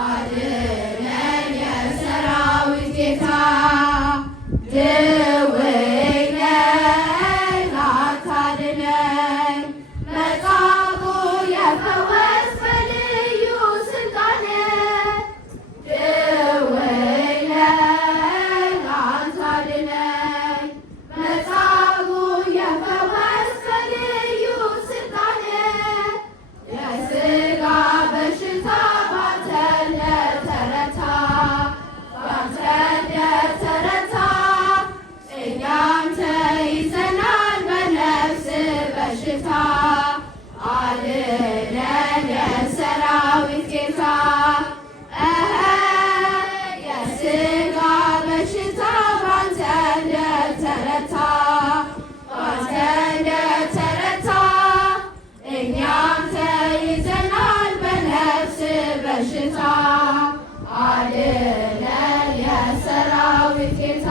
አድነን የሰራዊት ጌታ ድውይ ነኝ አታድነኝ መጻጉዕ የፈወስ በልዩ ስልጣን ድውይ ነኝ አታድነኝ መጻጉዕ የፈወስ በልዩ ስልጣን የሥጋ በሽታ ባንተ እንደተረታ እኛም ተይዘናል በነፍስ በሽታ አድነን የሰራዊት ጌታ የሥጋ በሽታ ባንተ እንደተረታ እኛም ተይዘናል በነፍስ በሽታ አድነን የሰራዊት ጌታ